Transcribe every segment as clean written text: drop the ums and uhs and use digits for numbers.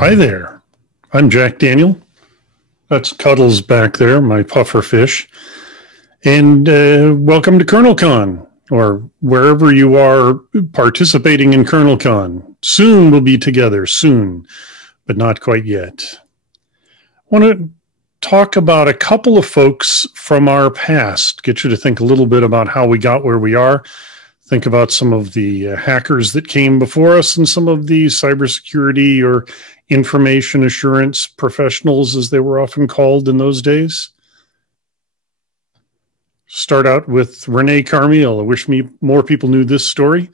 Hi there. I'm Jack Daniel. That's Cuddles back there, my puffer fish. And welcome to Kernelcon, or wherever you are participating in Kernelcon. Soon we'll be together, soon, but not quite yet. I want to talk about a couple of folks from our past, get you to think a little bit about how we got where we are. Think about some of the hackers that came before us and some of the cybersecurity or information assurance professionals, as they were often called in those days. Start out with Rene Carmilla. I wish more people knew this story.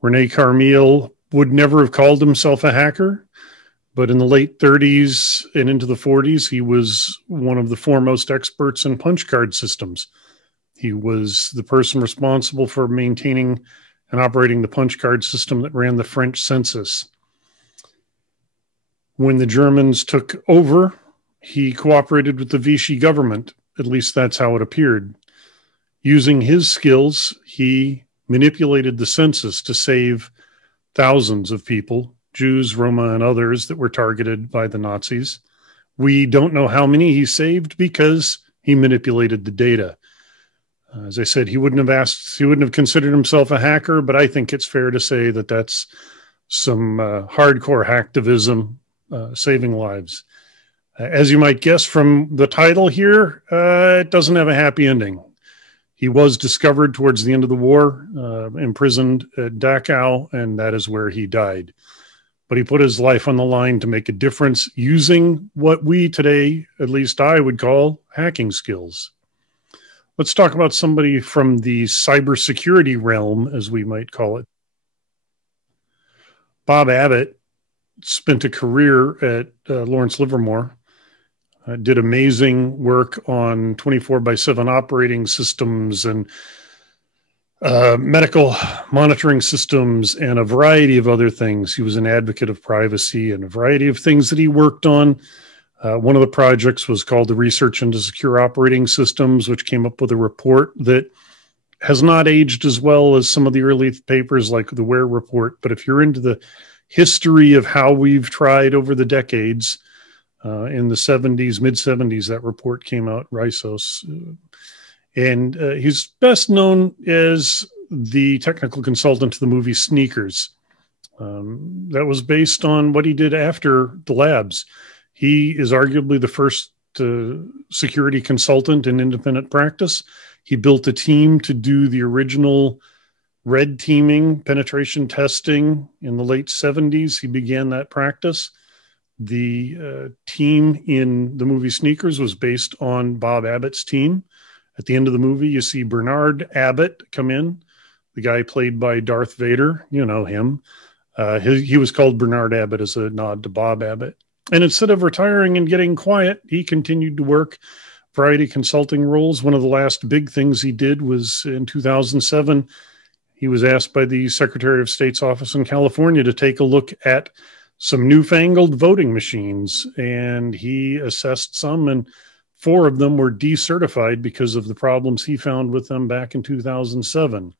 Rene Carmilla would never have called himself a hacker, but in the late 30s and into the 40s, he was one of the foremost experts in punch card systems. He was the person responsible for maintaining and operating the punch card system that ran the French census. When the Germans took over, he cooperated with the Vichy government. At least that's how it appeared. Using his skills, he manipulated the census to save thousands of people, Jews, Roma, and others that were targeted by the Nazis. We don't know how many he saved because he manipulated the data. As I said, he wouldn't have considered himself a hacker, but I think it's fair to say that that's some hardcore hacktivism, saving lives. As you might guess from the title here, it doesn't have a happy ending. He was discovered towards the end of the war, imprisoned at Dachau, and that is where he died. But he put his life on the line to make a difference using what we today, at least I would call, hacking skills. Let's talk about somebody from the cybersecurity realm, as we might call it. Bob Abbott spent a career at Lawrence Livermore, did amazing work on 24/7 operating systems and medical monitoring systems and a variety of other things. He was an advocate of privacy and a variety of things that he worked on. One of the projects was called the Research into Secure Operating Systems, which came up with a report that has not aged as well as some of the early papers like the Ware report. But if you're into the history of how we've tried over the decades, in the 70s, mid-70s, that report came out, RISOS. And he's best known as the technical consultant to the movie Sneakers. That was based on what he did after the labs. He is arguably the first security consultant in independent practice. He built a team to do the original red teaming penetration testing in the late 70s. He began that practice. The team in the movie Sneakers was based on Bob Abbott's team. At the end of the movie, you see Bernard Abbott come in, the guy played by Darth Vader. You know him. He was called Bernard Abbott as a nod to Bob Abbott. And instead of retiring and getting quiet, he continued to work variety consulting roles. One of the last big things he did was in 2007, he was asked by the Secretary of State's office in California to take a look at some newfangled voting machines. And he assessed some, and 4 of them were decertified because of the problems he found with them back in 2007.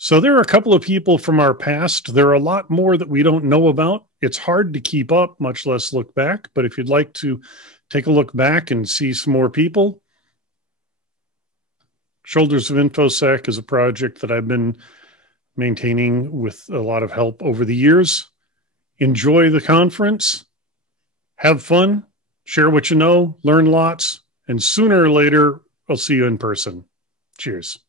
So there are a couple of people from our past. There are a lot more that we don't know about. It's hard to keep up, much less look back. But if you'd like to take a look back and see some more people, Shoulders of InfoSec is a project that I've been maintaining with a lot of help over the years. Enjoy the conference. Have fun. Share what you know. Learn lots. And sooner or later, I'll see you in person. Cheers.